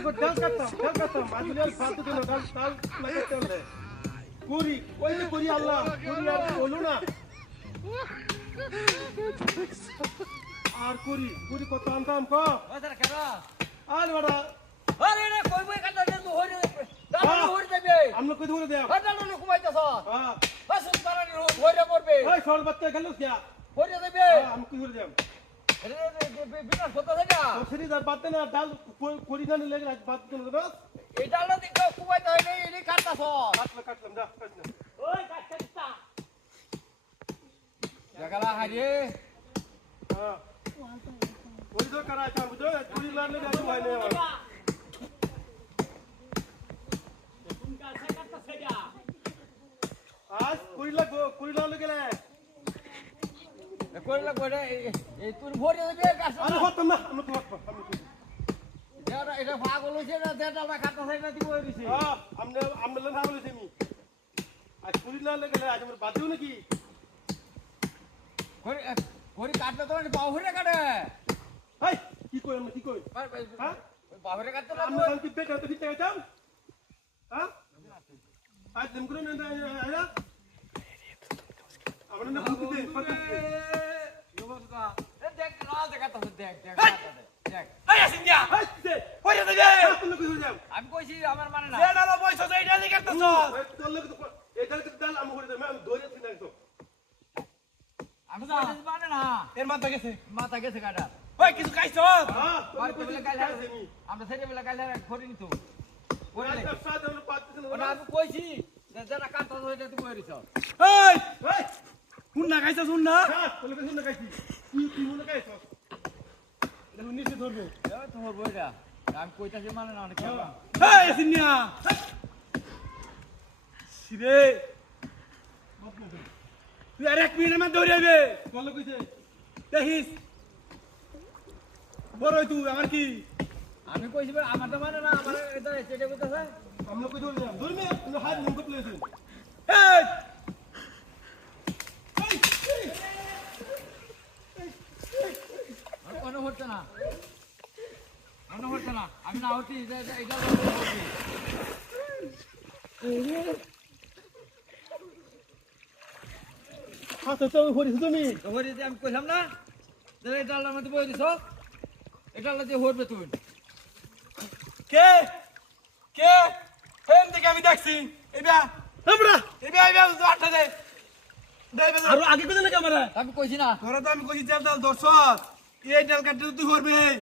ডাল কাটতাম আজুলিয়ার ফালতু দিন ডাল লাগাতে হলে কুড়ি ওই যে কুড়ি আল্লাহ কুড়ি আর বলো না আর কুড়ি কত আনতাম ক ওদের কেন আর বড়া আরে রে কই বই কাটা দে তো হইরে ডাল হইরে দেবে আমরা কই ধরে দেব ডাল নো কুমাইতাছ হ্যাঁ বাসুন তারানি হইরে পড়বে ওই সর বাচ্চা গেল কি হইরে দেবে আমি কই ধরে দেব আরে বিনা কথা থাকা তো ফিরি যা বাদ না ডাল কুড়ি না লেগে বাদ দিন না এই ডালটা দিকে কুমাইতে হয় নাই এই কাটতাছ কাটলাম যা কাটলাম ওই কাটতা জাগালা হারিয়ে হ্যাঁ ওই তো করা আছে বুঝো কুড়ি লাখ লেগে আছে ভাই নেই আমার আজ কুড়ি লাখ লেগে গেলে কইলা কইরা এই তুই ভরে দেবে গাছ আমি হতাম না আমি তো হতাম এটা পাগল হইছে না দেটালটা কাটতা হয় না দিব হইছে হ্যাঁ আমরা লেন ভালো হইছে আমি আজ কুড়ি লাখ লেগে গেলে আজ আমার বাদ দিও নাকি করি কাটতে তো বাহুরে কাটে এই কি কই আমরা কি কই হ্যাঁ বাহুরে কাটতে না আমরা কি বেটা তো দিতে যাইতাম হ্যাঁ আজ দিন করে না আয়া আমরা না বুঝতে দেন দেখ না দেখাতা দেখ দেখ এই আসিন দিয়া হইরে দেবে তুমি কই যাও আমি কইছি আমার মানে না যে ডাল বইছো যে ডাল কাটতেছ তোর লোক তো এটা তো ডাল আমি করে দেব আমি দৌড়ে ছিনা তো আমি কইছি মানে না এর মাথা গেছে মাথা গেছে কাটা ওই কিছু খাইছো হ্যাঁ আর কইলে কাইলা আমরা সেটা বেলা কাইলা করিনি তো ওই তো সাদা আমরা পাচ্ছি ওটা না আমি কইছি যে যারা কাটতা হইছে তুমি হইছ এই এই শুন না খাইছো শুন না হ্যাঁ বলে কই না খাইছি কি মনে খাইছো এটা নিচে ধরবো তোমার বইটা আমি কইতাছি মানে না অনেক খেলা এই আসিন দিয়া সিরে তুই আর এক মিনিটের মধ্যে দৌড়ে যাবে তোর লোক কইছে দেখিস বড় তুই আমার কি আমি কইছি আমার তো মানে না আমার এটা চেটে কইতাছে আমরা কই ধরে যাব ধরবে তুমি হাত নমকে প্লেছেন এই কোনো হচ্ছে না কোনো হচ্ছে না আমি না হচ্ছি এটা হাত তো হরিস তুমি হরি আমি কইলাম না যে এই ডালটার মধ্যে বই দিছ এই ডালটা দিয়ে হরবে তুই কে কে হেন থেকে আমি দেখছি এবা আমরা এবা তো আটটা দে দেবে আর আগে কই না ক্যামেরা আমি কইছি না তোরা তো আমি কইছি ডাল ডাল দর্শক এই ডাল কাটতে তুই করবে